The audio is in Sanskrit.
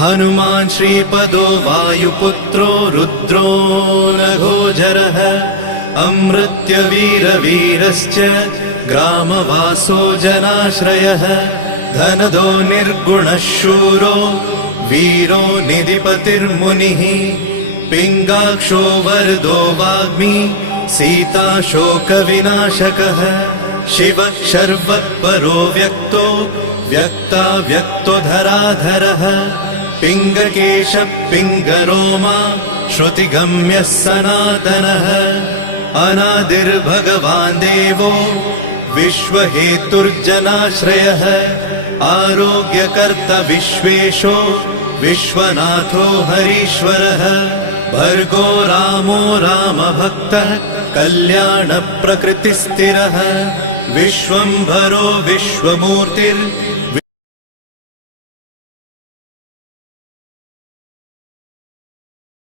हनुमान् श्रीपदो वायुपुत्रो रुद्रो नघोजरः अमृत्यवीरवीरश्च ग्रामवासो जनाश्रयः धनदो निर्गुणः शूरो वीरो निधिपतिर्मुनिः पिङ्गाक्षो वरदो वाग्मी सीताशोकविनाशकः शिवः शर्वत्परो व्यक्तो व्यक्तो धराधरः पिङ्गकेशः पिङ्गरोमा श्रुतिगम्यः सनातनः अनादिर्भगवान् देवो विश्वहेतुर्जनाश्रयः आरोग्यकर्ता विश्वेशो विश्वनाथो हरीश्वरः भर्गो रामो रामभक्तः कल्याणप्रकृतिस्थिरः विश्वम्भरो विश्वमूर्तिर्विश्वरूपो